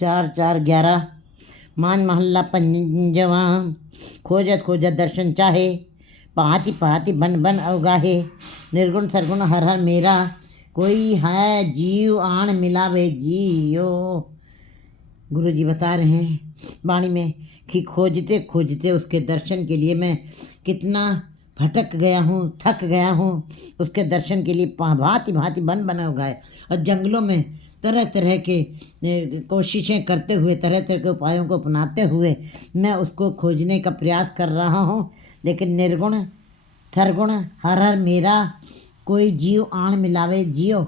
4 4 11 मान महल्ला पंजवा। खोजत खोजत दर्शन चाहे, पहाती पहाती बन बन अवगाहे। निर्गुण सरगुण हर हर मेरा, कोई है जीव आण मिलावे जियो। गुरु जी बता रहे हैं वाणी में कि खोजते खोजते उसके दर्शन के लिए मैं कितना भटक गया हूँ, थक गया हूँ। उसके दर्शन के लिए भांति भांति बन बना उगाए और जंगलों में तरह तरह के कोशिशें करते हुए, तरह तरह के उपायों को अपनाते हुए मैं उसको खोजने का प्रयास कर रहा हूँ। लेकिन निर्गुण थरगुण हर हर मेरा, कोई जीव आण मिलावे जियो।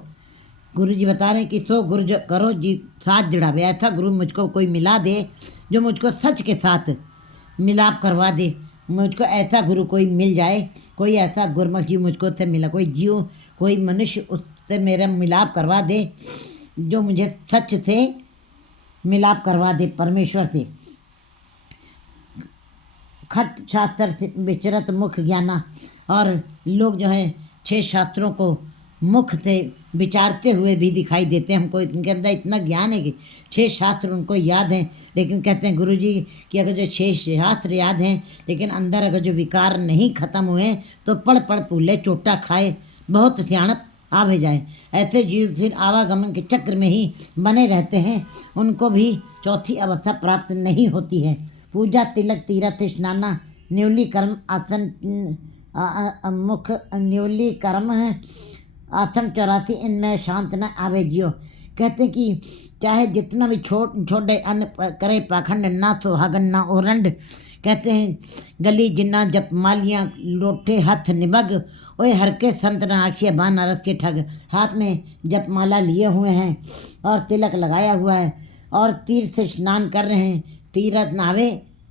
गुरु जी बता रहे हैं कि सो गुरु जो करो जी साथ जुड़ावे। ऐसा गुरु मुझको कोई मिला दे जो मुझको सच के साथ मिलाप करवा दे। मुझको ऐसा गुरु कोई मिल जाए, कोई ऐसा गुरमुख जीव मुझको से मिला, कोई जीव कोई मनुष्य उससे मेरा मिलाप करवा दे, जो मुझे सच से मिलाप करवा दे परमेश्वर से। खट शास्त्र से विचरत मुख ज्ञाना। और लोग जो हैं 6 शास्त्रों को मुख से विचारते हुए भी दिखाई देते हैं हमको। इनके अंदर इतना ज्ञान है कि 6 शास्त्र उनको याद हैं, लेकिन कहते हैं गुरु जी कि अगर जो 6 शास्त्र याद हैं लेकिन अंदर अगर जो विकार नहीं खत्म हुए तो पढ़ पढ़ फूले चोटा खाए, बहुत सियाणप आवे जाए। ऐसे जीव फिर आवागमन के चक्र में ही बने रहते हैं, उनको भी चौथी अवस्था प्राप्त नहीं होती है। पूजा तिलक तीरथ स्नाना, न्यूली कर्म आसन मुख न्यूली कर्म है आसन 84, इनमें शांत न आवे जियो। कहते कि चाहे जितना भी छोटे अन्न करे पाखंड, ना सुहागन ना ओरंड। कहते हैं गली जिन्ना जप मालियाँ लोटे हथ निबग, ओए हर के संत नाक्षिया बान नरस के ठग। हाथ में जप माला लिए हुए हैं और तिलक लगाया हुआ है और तीर्थ स्नान कर रहे हैं। तीर्थ नावे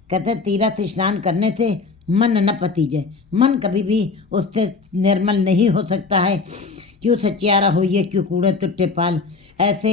कहते तीर्थ स्नान करने से मन न पतीजे। मन कभी भी उससे निर्मल नहीं हो सकता है। क्यों सच्चियारा होइए क्यों कूड़े टुट्टे पाल। ऐसे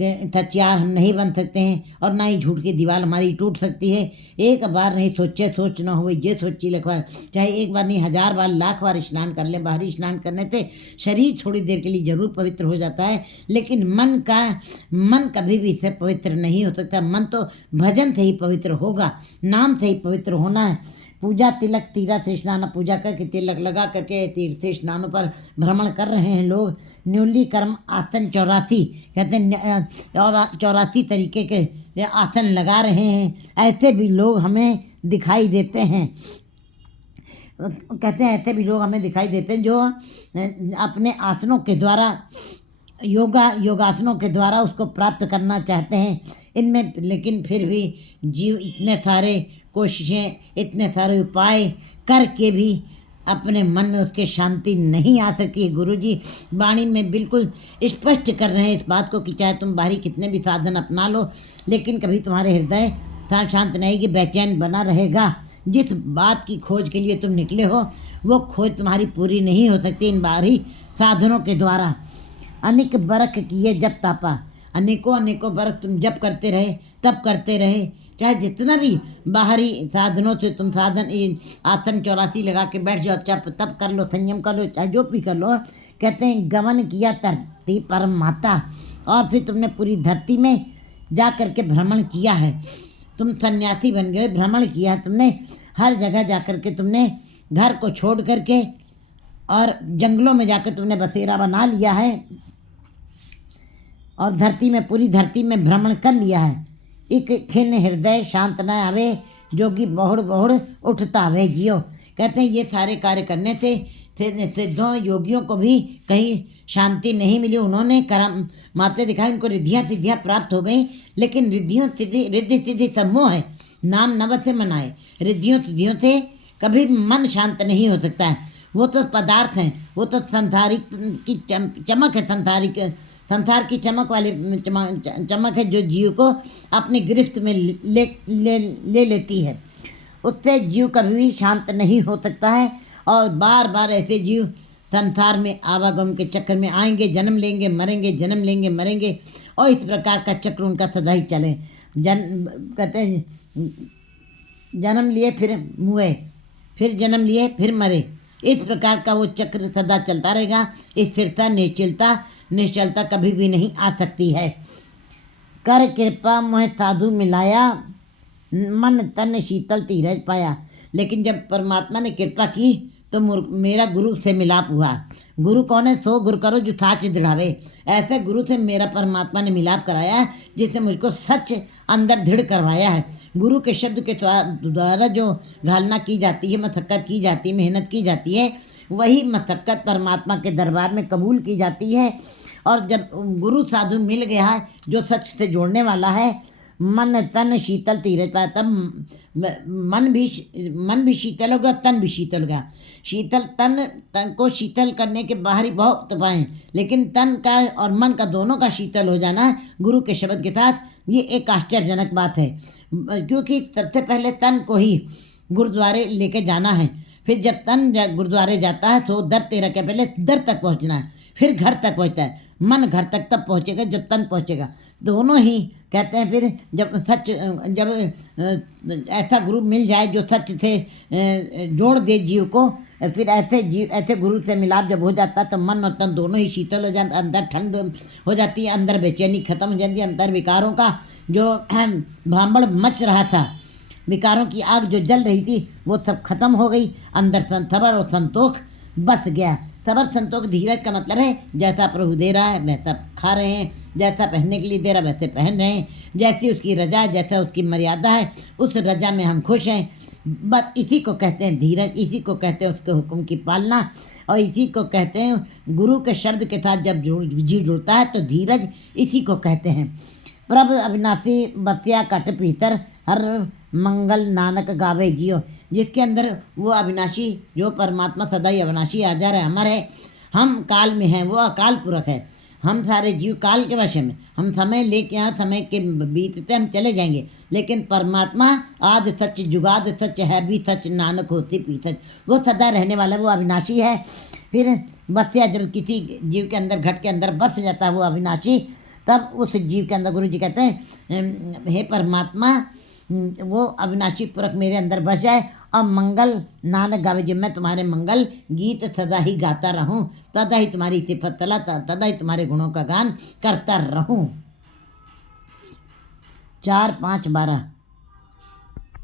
सच्चियार हम नहीं बन सकते हैं और ना ही झूठ की दीवार हमारी टूट सकती है। एक बार नहीं सोचे सोच न हो ये सोची लखवार। चाहे एक बार नहीं 1000 बार 1,00,000 बार स्नान कर लें। बाहरी स्नान करने से शरीर थोड़ी देर के लिए जरूर पवित्र हो जाता है, लेकिन मन कभी भी इससे पवित्र नहीं हो सकता। मन तो भजन से ही पवित्र होगा, नाम से ही पवित्र होना है। पूजा तिलक तीर्थ स्नान, पूजा करके तिलक लगा करके तीर्थ स्नानों पर भ्रमण कर रहे हैं लोग। न्यूली कर्म आसन 84 कहते हैं और 84 तरीके के आसन लगा रहे हैं। ऐसे भी लोग हमें दिखाई देते हैं। कहते हैं ऐसे भी लोग हमें दिखाई देते हैं जो अपने आसनों के द्वारा योगासनों के द्वारा उसको प्राप्त करना चाहते हैं। इनमें लेकिन फिर भी जीव इतने सारे कोशिशें, इतने सारे उपाय करके भी अपने मन में उसके शांति नहीं आ सकती है। गुरु जी वाणी में बिल्कुल स्पष्ट कर रहे हैं इस बात को कि चाहे तुम बाहरी कितने भी साधन अपना लो, लेकिन कभी तुम्हारे हृदय शांत नहीं कि बेचैन बना रहेगा। जिस बात की खोज के लिए तुम निकले हो वो खोज तुम्हारी पूरी नहीं हो सकती इन बाहरी साधनों के द्वारा। अनेक बरख किए जब तापा, अनेकों बरख तुम जब करते रहे तब करते रहे। चाहे जितना भी बाहरी साधनों से तुम साधन आसन 84 लगा के बैठ जाओ, चाहे तब कर लो, संयम कर लो, चाहे जो भी कर लो। कहते हैं गमन किया धरती पर माता, और फिर तुमने पूरी धरती में जा कर के भ्रमण किया है। तुम सन्यासी बन गए, भ्रमण किया है तुमने। हर जगह जा कर के तुमने घर को छोड़ करके और जंगलों में जाकर तुमने बसेरा बना लिया है और धरती में पूरी धरती में भ्रमण कर लिया है। एक खिन्न हृदय शांत न आवे, जोगी बहुड़ बहुड़ उठता वे जियो। कहते हैं ये सारे कार्य करने से सिद्धों योगियों को भी कहीं शांति नहीं मिली। उन्होंने कर्म माते दिखाई, उनको रिद्धियाँ सिद्धियाँ प्राप्त हो गई, लेकिन रिद्धि सिद्धि सम्मोह है। नाम नव से मनाए, रिद्धियों सिद्धियों से कभी मन शांत नहीं हो सकता है। वो तो पदार्थ हैं, वो तो संसारिक की चमक है, संसार की चमक वाली चमक है जो जीव को अपनी गिरफ्त में ले लेती है। उससे जीव कभी भी शांत नहीं हो सकता है और बार बार ऐसे जीव संसार में आवागमन के चक्कर में आएंगे, जन्म लेंगे मरेंगे, जन्म लेंगे मरेंगे, और इस प्रकार का चक्र उनका सदा ही चले। कहते हैं जन्म लिए फिर मुए, फिर जन्म लिए फिर मरे, इस प्रकार का वो चक्र सदा चलता रहेगा। स्थिरता निश्चलता कभी भी नहीं आ सकती है। कर कृपा मोह साधु मिलाया, मन तन शीतल धीरज पाया। लेकिन जब परमात्मा ने कृपा की तो मेरा गुरु से मिलाप हुआ। गुरु कौन है? सो गुरु करो जो साच दृढ़ावे। ऐसे गुरु से मेरा परमात्मा ने मिलाप कराया है, जिससे मुझको सच अंदर दृढ़ करवाया है। गुरु के शब्द के द्वारा जो घालना की जाती है, मशक्क़त की जाती है, मेहनत की जाती है, वही मशक्क़त परमात्मा के दरबार में कबूल की जाती है। और जब गुरु साधु मिल गया है जो सच से जोड़ने वाला है, मन तन शीतल धीरज पाया, तब मन भी शीतल होगा, तन भी शीतल होगा। शीतल तन को शीतल करने के बाहरी बहुत उपाय हैं, लेकिन तन का और मन का दोनों का शीतल हो जाना गुरु के शब्द के साथ, ये एक आश्चर्यजनक बात है। क्योंकि सबसे पहले तन को ही गुरुद्वारे लेके जाना है। फिर जब तन गुरुद्वारे जाता है तो दर तेरह के पहले दर तक पहुंचना है, फिर घर तक पहुंचता है। मन घर तक तब पहुंचेगा जब तन पहुंचेगा। दोनों ही कहते हैं फिर जब ऐसा गुरु मिल जाए जो सच से जोड़ दे जीव को, फिर ऐसे गुरु से मिलाप जब हो जाता है तो मन और तन दोनों ही शीतल हो जाते, अंदर ठंड हो जाती है, अंदर बेचैनी खत्म हो जाती है, अंदर विकारों का जो भांबड़ मच रहा था, विकारों की आग जो जल रही थी, वो सब खत्म हो गई। अंदर सबर और संतोष बस गया। सबर संतोष धीरज का मतलब है जैसा प्रभु दे रहा है वैसा खा रहे हैं, जैसा पहनने के लिए दे रहा है वैसे पहन रहे हैं, जैसी उसकी रजा है, जैसा उसकी मर्यादा है, उस रजा में हम खुश हैं। बस इसी को कहते हैं धीरज, इसी को कहते हैं उसके हुक्म की पालना, और इसी को कहते हैं गुरु के शब्द के साथ जब जीव जुड़ता है तो धीरज इसी को कहते हैं। प्रभ अविनाशी बतिया कट पीतर, हर मंगल नानक गावे जियो। जिसके अंदर वो अविनाशी जो परमात्मा सदा ही अविनाशी आजार है, अमर है, हम काल में हैं, वो अकाल पुरख है। हम सारे जीव काल के वश में, हम समय लेके यहाँ समय के बीतते हम चले जाएंगे, लेकिन परमात्मा आद सच जुगाद सच है भी सच, नानक होती पी सच, वो सदा रहने वाला, वो अविनाशी है। फिर बसिया जब किसी जीव के अंदर घट के अंदर बस जाता है वो अविनाशी, तब उस जीव के अंदर गुरु जी कहते हैं हे परमात्मा वो अविनाशी पुरख मेरे अंदर बस जाए और मंगल नानक गावे, जब मैं तुम्हारे मंगल गीत सदा ही गाता रहूं, सदा ही तुम्हारी सिफत तलाता, सदा ही तुम्हारे गुणों का गान करता रहूं। 4, 5, 12